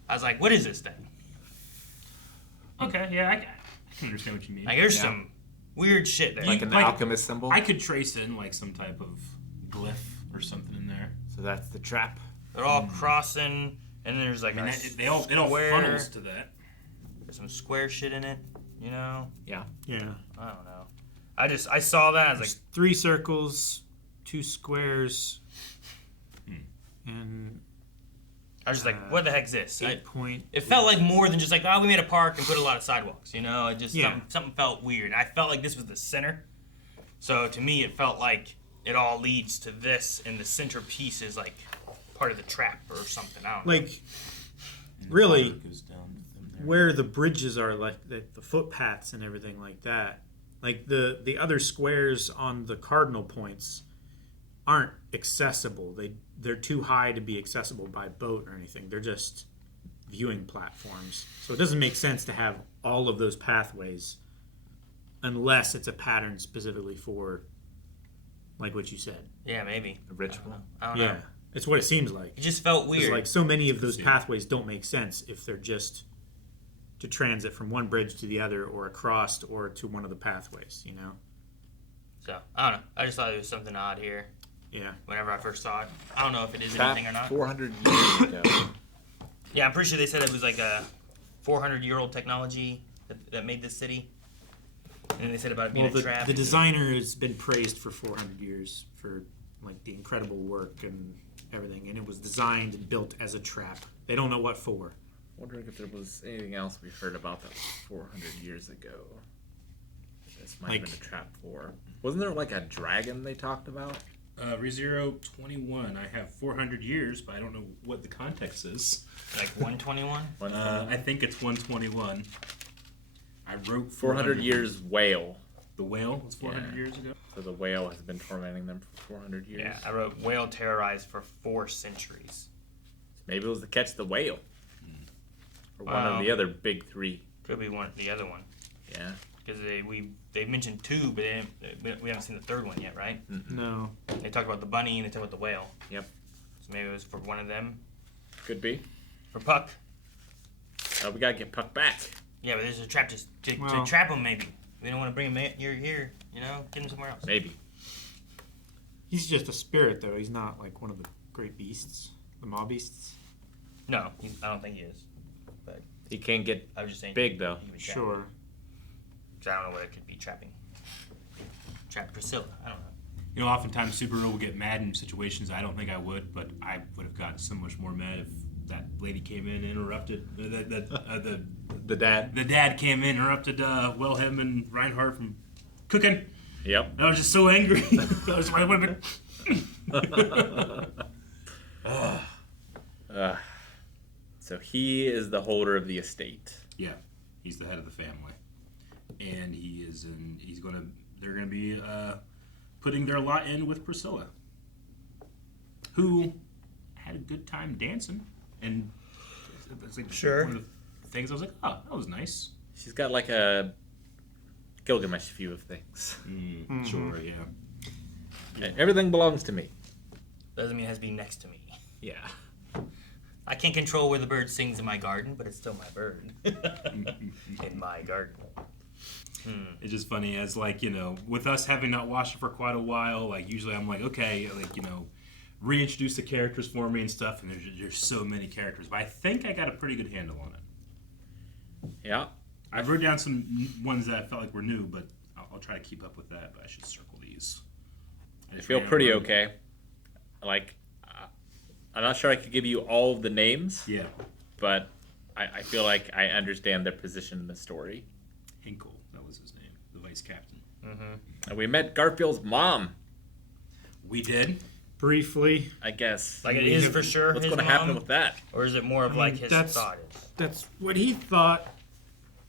I was like, what is this thing? Okay, yeah, I can understand what you mean. Like, there's some weird shit there. Like an alchemist symbol? I could trace in, like, some type of glyph or something in there. So that's the trap. They're all crossing, and then there's like it all funnels to that. There's some square shit in it, you know? Yeah. Yeah. I don't know. I saw that. I was There's like, 3 circles, 2 squares, and I was just like, what the heck's this? Point. It felt like more than just like, oh, we made a park and put a lot of sidewalks, you know? It just, Yeah. something felt weird. I felt like this was the center. So to me, it felt like it all leads to this, and the centerpiece is like part of the trap or something. I don't know. Like, really, where the bridges are, like the footpaths and everything like that, like the other squares on the cardinal points aren't accessible. They're too high to be accessible by boat or anything. They're just viewing platforms. So it doesn't make sense to have all of those pathways unless it's a pattern specifically for, like what you said. Yeah, maybe. A ritual. I don't know. Yeah, it's what it seems like. It just felt 'Cause, weird. like, so many of those pathways don't make sense if they're just to transit from one bridge to the other or across or to one of the pathways, you know? So, I don't know. I just thought there was something odd here. Yeah. Whenever I first saw it. I don't know if it is About anything or not. 400 years ago. Yeah, I'm pretty sure they said it was like a 400-year-old technology that made this city. And then they said about it being Well, a trap. the designer has been praised for 400 years for, like, the incredible work and everything, and it was designed and built as a trap. They don't know what for. Wondering if there was anything else we heard about that was 400 years ago. This might have been a trap for. Wasn't there like a dragon they talked about? Rezero 21. I have 400 years, but I don't know what the context is. Like 121? I think it's 121. I wrote 400 years whale. The whale was 400 years ago? So the whale has been tormenting them for 400 years. Yeah, I wrote whale terrorized for 4 centuries. Maybe it was to catch the whale. Or one of the other big 3. Could be the other one. Yeah. Because they mentioned 2, but we haven't seen the 3rd one yet, right? No. They talked about the bunny and they talked about the whale. Yep. So maybe it was for one of them. Could be. For Puck. We gotta get Puck back. Yeah, but there's a trap to trap him, maybe. We don't want to bring him here, you know? Get him somewhere else. Maybe. He's just a spirit, though. He's not, like, one of the great beasts, the maw beasts. No, I don't think he is. But he can get I was just saying big, though. Sure. So I don't know what it could be trapping. Trap Priscilla. I don't know. You know, oftentimes Subaru will get mad in situations I don't think I would, but I would have gotten so much more mad if that lady came in and interrupted. The dad. The dad came in, interrupted Wilhelm and Reinhardt from cooking. Yep. I was just so angry. I was like, so he is the holder of the estate. Yeah, he's the head of the family, and they're gonna be putting their lot in with Priscilla, who had a good time dancing, and that's like one of the things I was like, oh, that was nice. She's got like a Gilgamesh view of things. Sure, yeah. Everything belongs to me. Doesn't mean it has to be next to me. Yeah. I can't control where the bird sings in my garden, but it's still my bird. In my garden. It's just funny as, like, you know, with us having not watched it for quite a while, like, usually I'm like, okay, like, you know, reintroduce the characters for me and stuff, and there's so many characters, but I think I got a pretty good handle on it. Yeah. I've wrote down some ones that I felt like were new, but I'll try to keep up with that, but I should circle these. I feel pretty okay. Like, I'm not sure I could give you all of the names. Yeah. But I feel like I understand their position in the story. Heinkel, that was his name, the vice captain. Mm-hmm. And we met Garfiel's mom. We did? Briefly. I guess. Like, it is for sure What's his going to happen mom? with that? Or is it more of like his thought? That's what he thought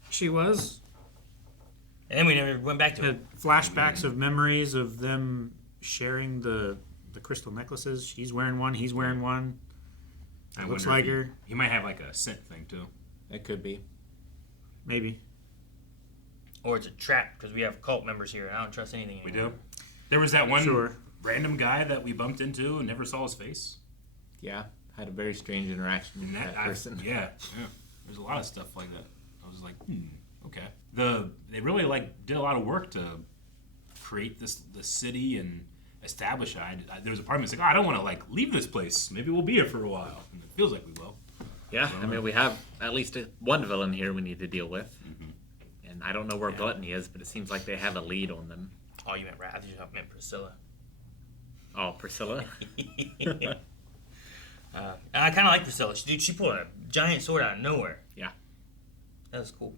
she was. And then we never went back to it. Had flashbacks of memories of them sharing the crystal necklaces. She's wearing one. He's wearing one. I Looks wonder like if her. He might have like a scent thing too. It could be. maybe. Or it's a trap because we have cult members here, and I don't trust anything anymore. We do. There was that one random guy that we bumped into and never saw his face. Yeah, had a very strange interaction with that person. Yeah. There's a lot of stuff like that. I was like, okay. They really did a lot of work to create the city and establish it. There was a part of me that's like, I don't want to leave this place. Maybe we'll be here for a while. And it feels like we will. Yeah, I mean, we have at least one villain here we need to deal with. And I don't know where Gluttony is, but it seems like they have a lead on them. Oh, you meant Wrath. You meant Priscilla. Oh, Priscilla? I kind of like Priscilla. She pulled a giant sword out of nowhere. Yeah. That was cool.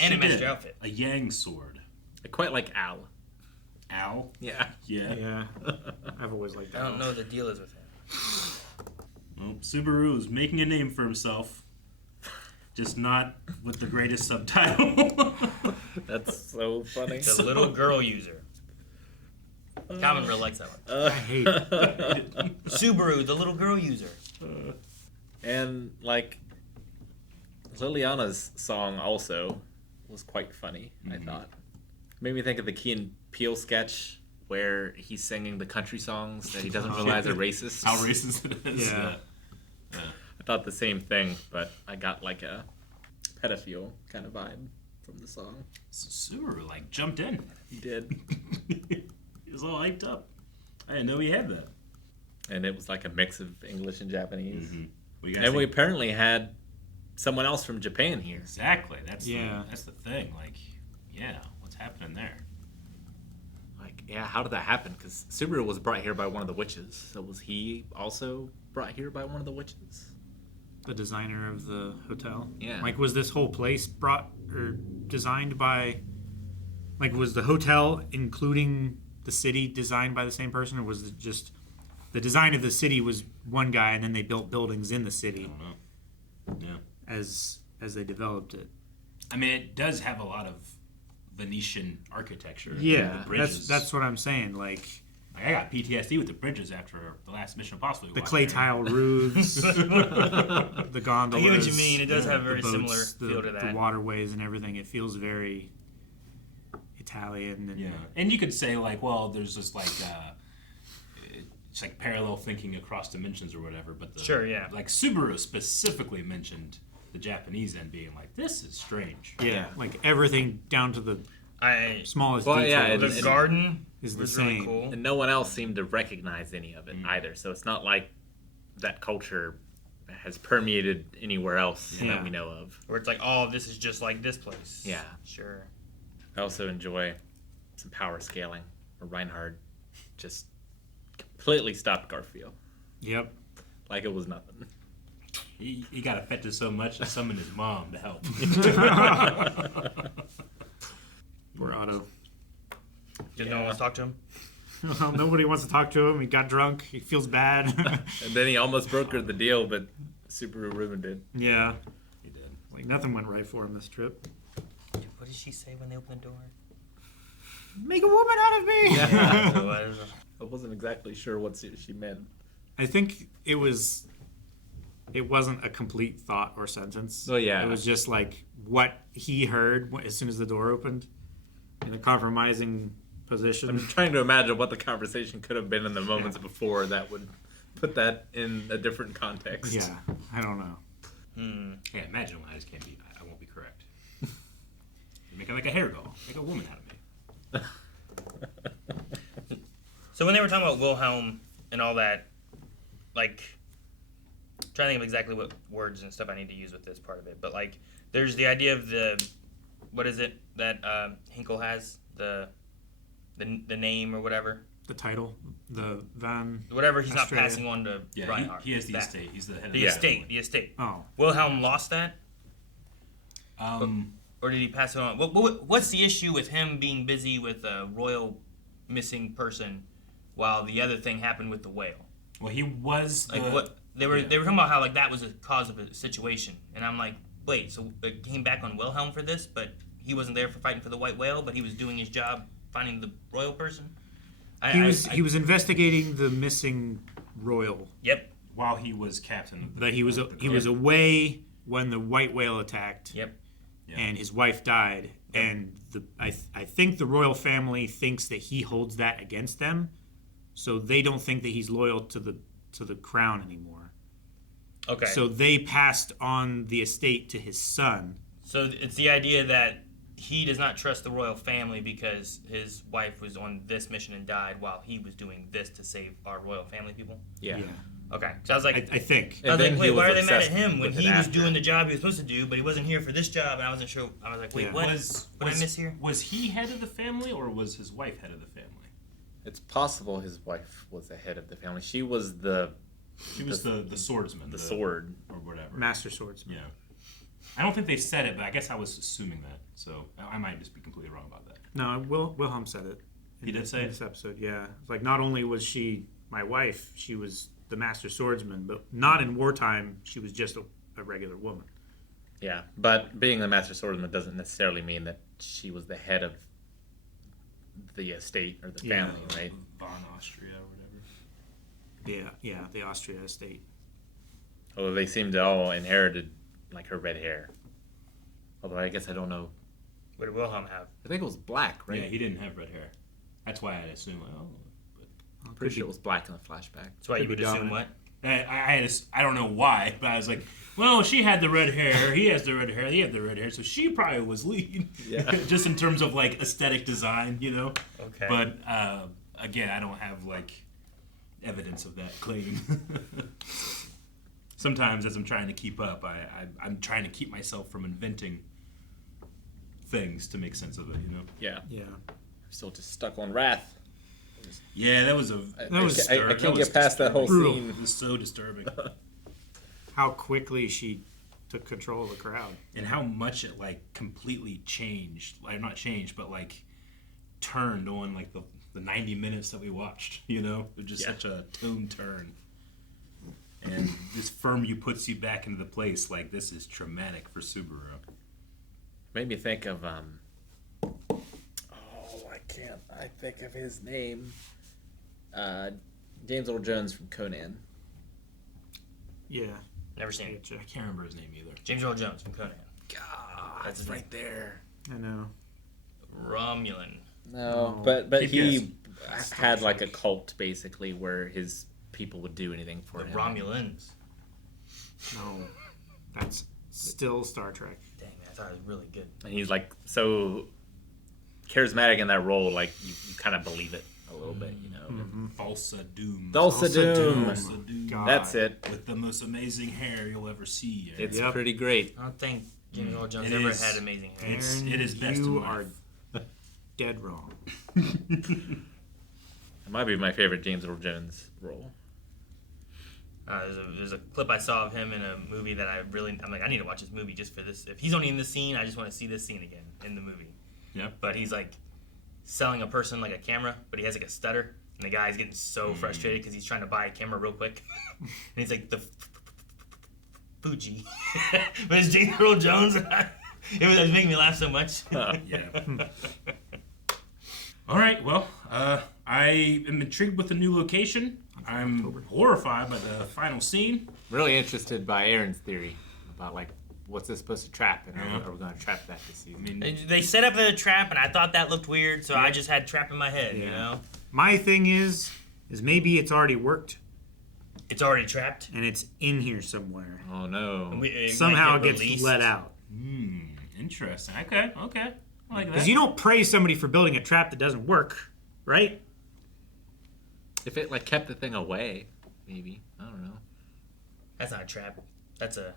And it matched your outfit. A Yang sword. I quite like Al. Al? Yeah. Yeah. I've always liked that. I don't know what the deal is with him. Well, Subaru is making a name for himself. Just not with the greatest subtitle. That's so funny. The little girl user. Calvin really likes that one. I hate it. Subaru, the little girl user. And, Liliana's song also was quite funny, I thought. Made me think of the Key and Peele sketch where he's singing the country songs that he doesn't realize are racist. How racist it is. Yeah. I thought the same thing, but I got a pedophile kind of vibe from the song. Subaru jumped in. He did. He was all hyped up. I didn't know he had that. And it was a mix of English and Japanese. Mm-hmm. We apparently had someone else from Japan here. Exactly. That's the thing. What's happening there? How did that happen? Because Subaru was brought here by one of the witches. So was he also brought here by one of the witches? The designer of the hotel? Yeah. Was this whole place brought or designed by... was the hotel, including the city, designed by the same person? Or was it just... The design of the city was one guy, and then they built buildings in the city. I don't know. Yeah. As they developed it. I mean, it does have a lot of Venetian architecture. Yeah, the bridges. that's what I'm saying. I got PTSD with the bridges after the last Mission Impossible. The clay tile roofs, the gondolas. I get what you mean. It does have a very similar feel to that. The waterways and everything. It feels very Italian. And and you could say there's this it's parallel thinking across dimensions or whatever. But Subaru specifically mentioned the Japanese end being this is strange. Yeah, everything down to the smallest detail. Yeah, the garden is the was same. really cool. And no one else seemed to recognize any of it either. So it's not like that culture has permeated anywhere else that we know of. Where it's this is just like this place. Yeah. Sure. I also enjoy some power scaling where Reinhard just completely stopped Garfiel. Yep. Like it was nothing. He got affected so much to summon his mom to help. Poor Otto. Did no one want to talk to him? Well, nobody wants to talk to him. He got drunk. He feels bad. And then he almost brokered the deal, but Subaru ruined it. Yeah. He did. Nothing went right for him this trip. What did she say when they opened the door? Make a woman out of me! Yeah. I wasn't exactly sure what she meant. I think it wasn't a complete thought or sentence. Oh, yeah. It was just what he heard as soon as the door opened in a compromising position. I'm trying to imagine what the conversation could have been in the moments before that would put that in a different context. Yeah, I don't know. Yeah, imagine when I just can't be. I won't be correct. You're making a hair doll. Make a woman out of me. So when they were talking about Wilhelm and all that, trying to think of exactly what words and stuff I need to use with this part of it, but there's the idea of what is it that Heinkel has, the name or whatever, the title, the Van whatever he's Astrea. not passing on to Reinhard. He has the estate. He's the head of the estate. The estate. Oh, Wilhelm lost that. Or did he pass it on? What's the issue with him being busy with a royal missing person while the other thing happened with the whale? Well, he was what they were talking about how that was a cause of a situation, and I'm like, wait, so it came back on Wilhelm for this, but he wasn't there for fighting for the white whale, but he was doing his job finding the royal person. He was investigating the missing royal. Yep. While he was captain. That he was away when the white whale attacked. Yep. and his wife died, and I think the royal family thinks that he holds that against them, so they don't think that he's loyal to the crown anymore. Okay. So they passed on the estate to his son. So it's the idea that he does not trust the royal family because his wife was on this mission and died while he was doing this to save our royal family people? Yeah. Okay. So I was like... I think. I was like, wait, why are they mad at him when with he it was after. doing the job he was supposed to do, but he wasn't here for this job, and I wasn't sure. I was like, wait, what? What did I miss here? Was he head of the family, or was his wife head of the family? It's possible his wife was the head of the family. She was the swordsman. The sword. Or whatever. Master swordsman. Yeah. I don't think they said it, but I guess I was assuming that. So I might just be completely wrong about that. No, Wilhelm said it. He did say in it? this episode, yeah. It's like, not only was she my wife, she was the master swordsman, but not in wartime. She was just a regular woman. Yeah, but being the master swordsman doesn't necessarily mean that she was the head of the estate or the family, right? Von Austria or whatever. Yeah, the Austria estate. Although they seem to all inherited like her red hair. Although I guess I don't know. What did Wilhelm have? I think it was black, right? Yeah, he didn't have red hair. That's why I'd assume. I'm pretty sure it was black in the flashback. That's why you would assume what? I don't know why, but I was like, well, she had the red hair, he has the red hair, he had the red hair, so she probably was lead. Yeah. Just in terms of like aesthetic design, you know. Okay. But again, I don't have like evidence of that claim. Sometimes, as I'm trying to keep up, I'm trying to keep myself from inventing things to make sense of it, you know. Yeah. Yeah. Still just stuck on Wrath. Yeah, that was I can't get past that whole scene. It was so disturbing. How quickly she took control of the crowd. And how much it like completely changed. Like not changed, but like turned on like the 90 minutes that we watched, you know? It was just such a tone turn. And this Firmu puts you back into the place like this is traumatic for Subaru. Made me think of I think of his name. James Earl Jones from Conan. Yeah. Never seen it. I can't remember his name either. James Earl Jones from Conan. God, That's his right name. there. I know. Romulan. No, but he had like a cult basically where his people would do anything for The him. Romulans. No. That's still Star Trek. Dang, man, I thought it was really good. And he's like so charismatic in that role, like you kind of believe it a little bit, you know. Falsa Doom. Falsa Doom. Falsa Doom. God. That's it. With the most amazing hair you'll ever see. It's pretty great. I don't think James Earl Jones It ever is. had amazing hair. It is best in You life. are dead wrong. It might be my favorite James Earl Jones role. There's a clip I saw of him in a movie that I'm like, I need to watch this movie just for this. If he's only in this scene, I just want to see this scene again in the movie. Yeah. But he's like selling a person like a camera, but he has like a stutter, and the guy's getting so frustrated because he's trying to buy a camera real quick, and he's like the Fuji, but it's James Earl Jones, and it was making me laugh so much. Yeah. All right. Well, I am intrigued with the new location. I'm horrified by the final scene. Really interested by Aaron's theory about like what's this supposed to trap, and are we going to trap that this season? They set up a trap, and I thought that looked weird, so I just had trap in my head, you know? My thing is maybe it's already worked. It's already trapped? And it's in here somewhere. Oh, no. Somehow it gets let out. Interesting. Okay. I like that. Because you don't praise somebody for building a trap that doesn't work, right? If it like kept the thing away, maybe. I don't know. That's not a trap. That's a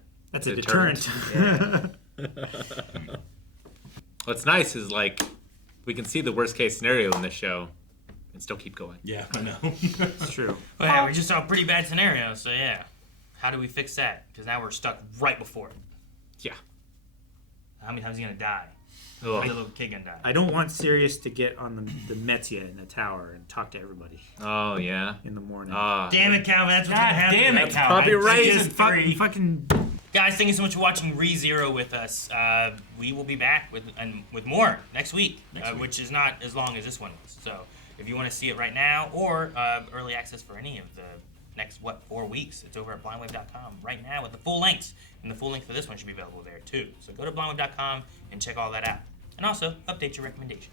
deterrent. Yeah. What's nice is like we can see the worst case scenario in this show and still keep going. Yeah, I know. It's true. Well, yeah, we just saw a pretty bad scenario, so yeah. How do we fix that? Because now we're stuck right before it. Yeah. How many times is he gonna die? Ugh. How's the little kid gonna die? I don't want Sirius to get on the Metzia in the tower and talk to everybody. Oh, yeah. In the morning. Damn it, Calvin. That's what's gonna happen. Damn it, That's Calvin. probably right. Just fucking. Guys, thank you so much for watching ReZero with us. We will be back with more next week, which is not as long as this one is. So if you want to see it right now or early access for any of the next 4 weeks. It's over at blindwave.com right now with the full lengths, and the full length for this one should be available there too. So go to blindwave.com and check all that out, and also update your recommendations.